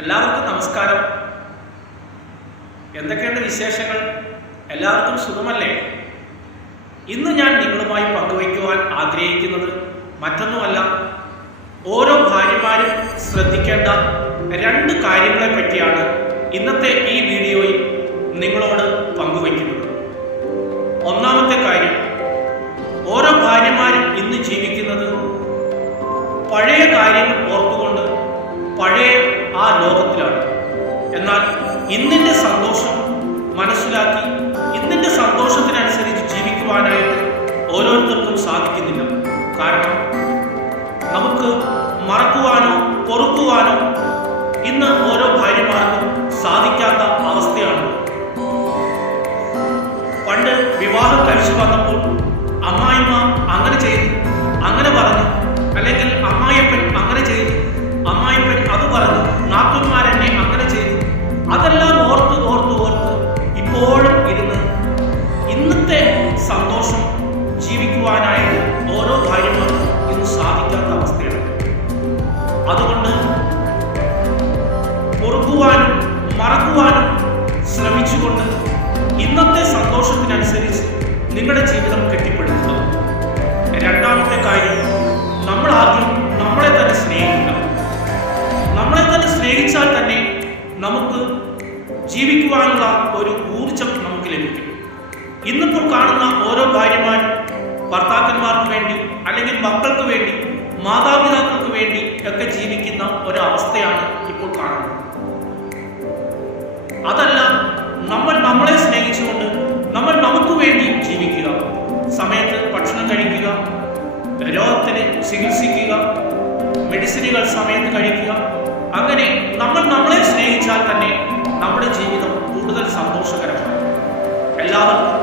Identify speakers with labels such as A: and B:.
A: എല്ലാവർക്കും നമസ്കാരം. എന്തൊക്കെയുണ്ട് വിശേഷങ്ങൾ? എല്ലാവർക്കും സുഖമല്ലേ? ഇന്ന് ഞാൻ നിങ്ങളുമായി പങ്കുവയ്ക്കുവാൻ ആഗ്രഹിക്കുന്നത് മറ്റൊന്നുമല്ല ഓരോ ഭാര്യമാരും ശ്രദ്ധിക്കേണ്ട രണ്ട് കാര്യങ്ങളെ പറ്റിയാണ് ഇന്നത്തെ ഈ വീഡിയോയിൽ നിങ്ങളോട് പങ്കുവയ്ക്കുന്നത്. ഒന്നാമത്തെ കാര്യം ഓരോ ഭാര്യമാരും ഇന്ന് ജീവിക്കുന്നത് പഴയ കാര്യങ്ങൾ ഓർത്തുകൊണ്ട് ഇന്നിന്റെ സന്തോഷം മനസ്സിലാക്കി ഇന്നിന്റെ സന്തോഷത്തിനനുസരിച്ച് ജീവിക്കുവാനായിട്ട് ഓരോരുത്തർക്കും സാധിക്കുന്നില്ല. കാരണം നമുക്ക് മറക്കുവാനോ പൊറുക്കുവാനോ ഇന്ന് ഓരോ ഭാര്യമാർക്കും സാധിക്കാത്ത അവസ്ഥയാണ്. പണ്ട് വിവാഹം കഴിച്ചു വന്നപ്പോൾ അമ്മായിമ്മ അങ്ങനെ ചെയ്തു അങ്ങനെ പറഞ്ഞു. അതുകൊണ്ട് പൊറുക്കുവാനും മറക്കുവാനും ശ്രമിച്ചുകൊണ്ട് ഇന്നത്തെ സന്തോഷത്തിനനുസരിച്ച് നിങ്ങളുടെ ജീവിതം കെട്ടിപ്പടുക്കുക. രണ്ടാമത്തെ കാര്യം നമ്മൾ ആദ്യം നമ്മളെ തന്നെ സ്നേഹിക്കുക നമ്മളെ തന്നെ സ്നേഹിച്ചാൽ തന്നെ നമുക്ക് ജീവിക്കുവാനുള്ള ഒരു ഊർജം നമുക്ക് ലഭിക്കും. ഇന്നിപ്പോൾ കാണുന്ന ഓരോ ഭാര്യമാരും ഭർത്താക്കന്മാർക്ക് വേണ്ടി അല്ലെങ്കിൽ മക്കൾക്ക് വേണ്ടി മാതാപിതാക്കൾക്ക് വേണ്ടി ഒക്കെ ജീവിക്കുന്ന ഒരവസ്ഥയാണ് ഇപ്പോൾ കാണുന്നത്. അതല്ല നമ്മൾ നമ്മളെ സ്നേഹിച്ചുകൊണ്ട് നമ്മൾ നമുക്ക് വേണ്ടി ജീവിക്കുക. സമയത്ത് ഭക്ഷണം കഴിക്കുക രോഗത്തിന് ചികിത്സിക്കുക മെഡിസിനുകൾ സമയത്ത് കഴിക്കുക. അങ്ങനെ നമ്മൾ നമ്മളെ സ്നേഹിച്ചാൽ തന്നെ നമ്മുടെ ജീവിതം കൂടുതൽ സന്തോഷകരമാണ്. എല്ലാവർക്കും